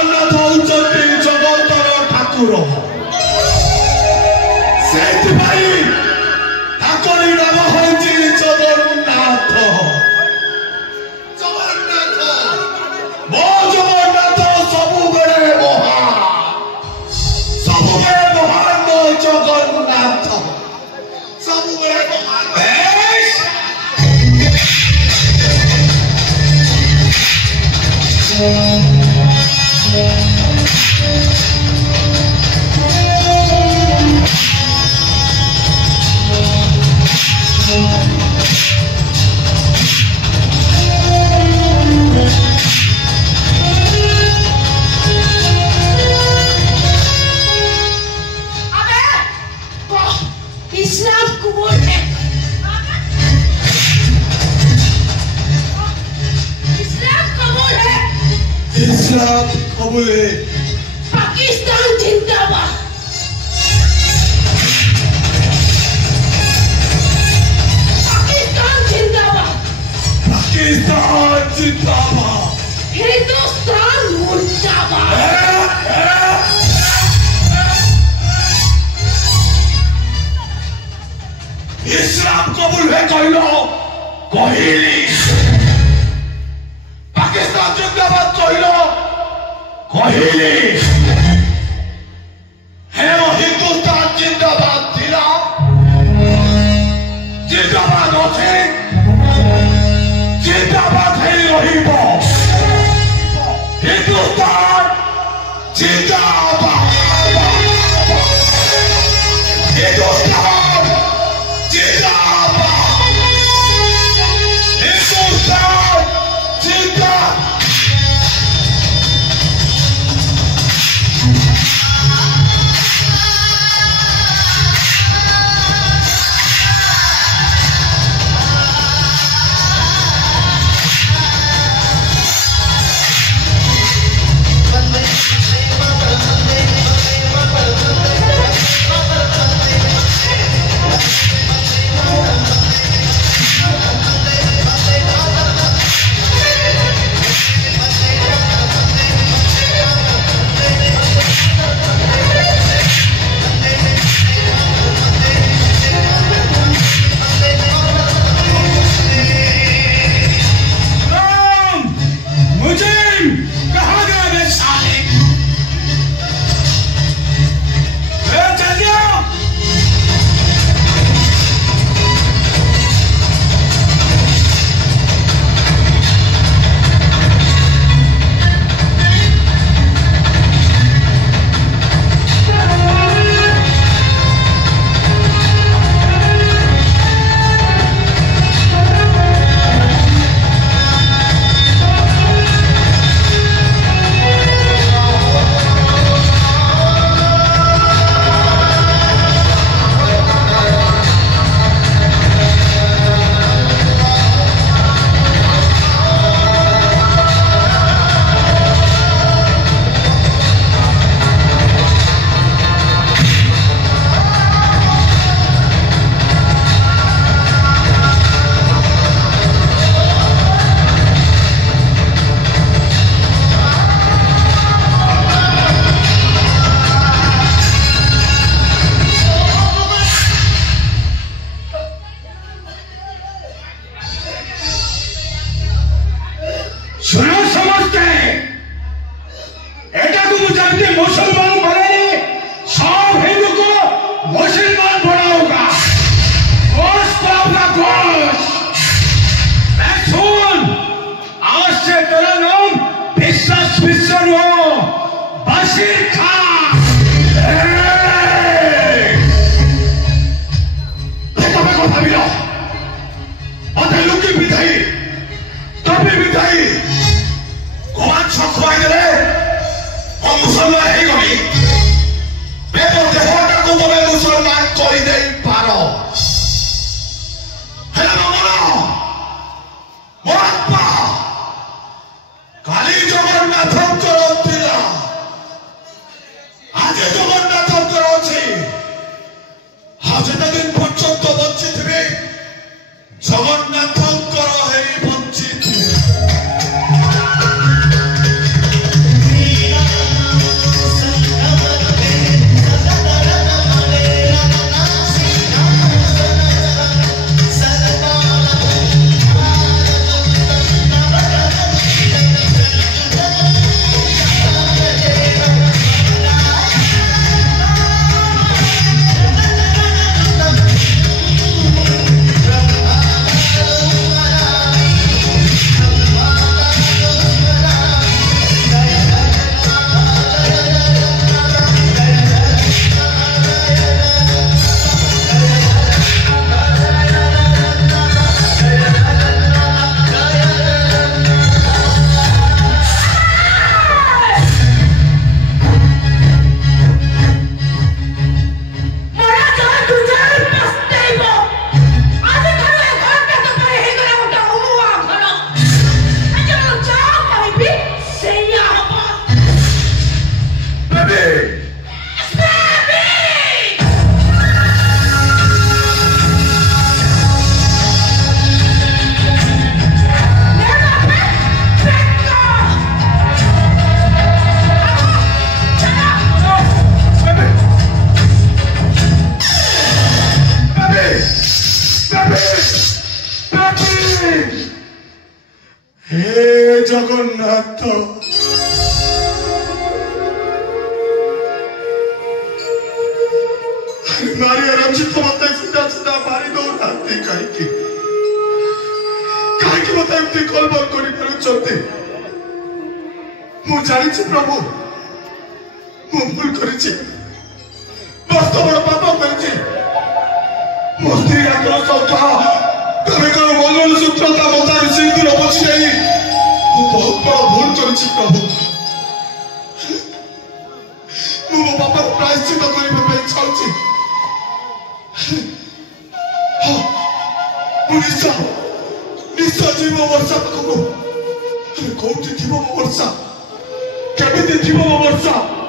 ଜଗନ୍ନାଥ ହେଉଛନ୍ତି ଜଗତର ଠାକୁର। ସେଥିପାଇଁ ତାଙ୍କରି ନାମ ହେଉଛି ଜଗନ୍ନାଥ। ଜଗନ୍ନାଥ ମୋ ଜଗନ୍ନାଥ ସବୁବେଳେ ମହାନ, ସବୁବେଳେ ମହାନ। ମୋ ଜଗନ୍ନାଥ ସବୁବେଳେ ମହାନ। इस्लाम कबूल है। पाकिस्तान जिंदाबाद। पाकिस्तान जिंदाबाद। पाकिस्तान जिंदाबाद। हिंदुस्तान मुर्दाबाद। इस्लाम कबूल है कहलो कहली। पाकिस्तान जिंदाबाद कहलो कहली। हिंदुस्तान जिंदाबाद थिला, जिंदाबाद अच्छे, जिंदाबाद है रहिबो। हिंदुस्तान जिंदाबाद। हिंदुस्तान जिंदाबाद। हिंदुस्तान जिंदाबाद। जगन्नाथ मारी रंजित मत सीधा सीधा मारी दौना कहीं मत एमती कलबल कर जानी प्रभु मु भूल कर मस्त बड़ पाप कर मो स्त्री मंगलसूत्रता मतार सिंदूर बची जाई बहुत बड़ा भूल कर प्रभु मो बापा प्रायश्चित करने चाहूँ निश्चय जीव वर्षा पाखक कौटी थी वर्षा केमी थी वर्षा